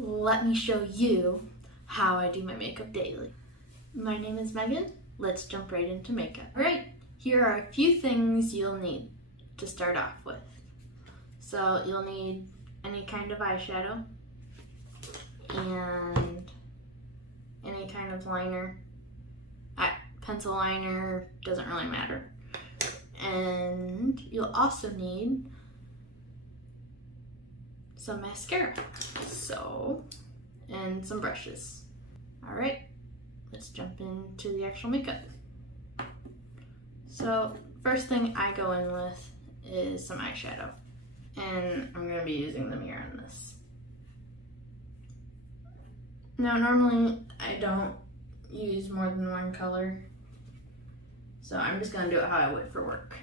let me show you how I do my makeup daily. My name is Megan. Let's jump right into makeup. Alright, here are a few things you'll need to start off with. So you'll need any kind of eyeshadow and any kind of liner. Pencil liner, doesn't really matter. And you'll also need some mascara, and some brushes. Alright, let's jump into the actual makeup. So first thing I go in with is some eyeshadow, and I'm going to be using the mirror on this. Now normally I don't use more than one color, so I'm just going to do it how I would for work.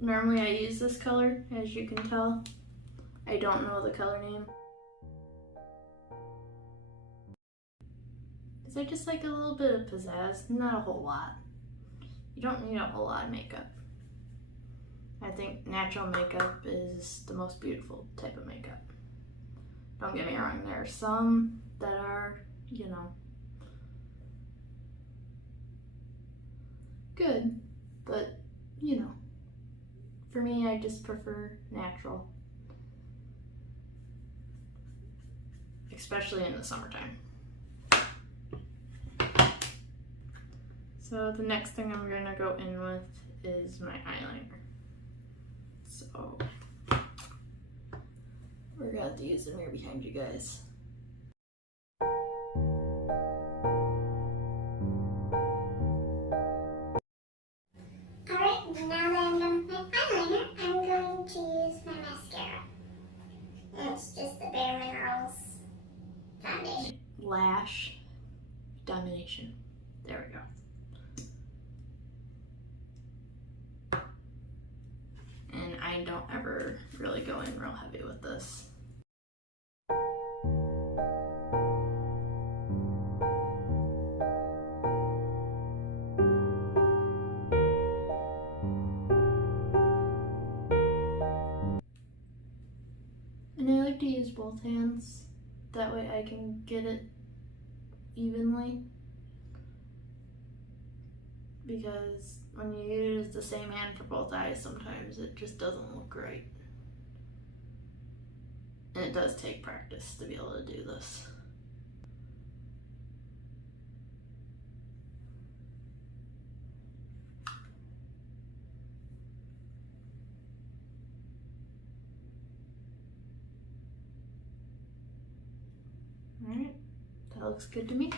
Normally I use this color, as you can tell. I don't know the color name, because I just like a little bit of pizzazz, not a whole lot. You don't need a whole lot of makeup. I think natural makeup is the most beautiful type of makeup. Don't get me wrong, there are some that are, good, but for me, I just prefer natural, especially in the summertime. So the next thing I'm gonna go in with is my eyeliner. So we're gonna have to use the mirror behind you guys. Alright, now that I'm done with my eyeliner, I'm going to use my mascara. It's just the Bare Minerals foundation. Lash Domination. There we go. And I don't ever really go in real heavy with this. And I like to use both hands, that way I can get it evenly, because when you use the same hand for both eyes, sometimes it just doesn't look right. And it does take practice to be able to do this. Alright, that looks good to me.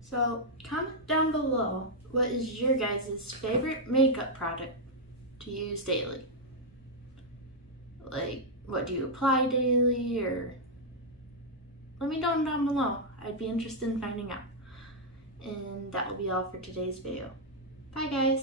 So comment down below, what is your guys' favorite makeup product to use daily? Like, what do you apply daily, or let me know down below. I'd be interested in finding out. And that will be all for today's video. Bye guys!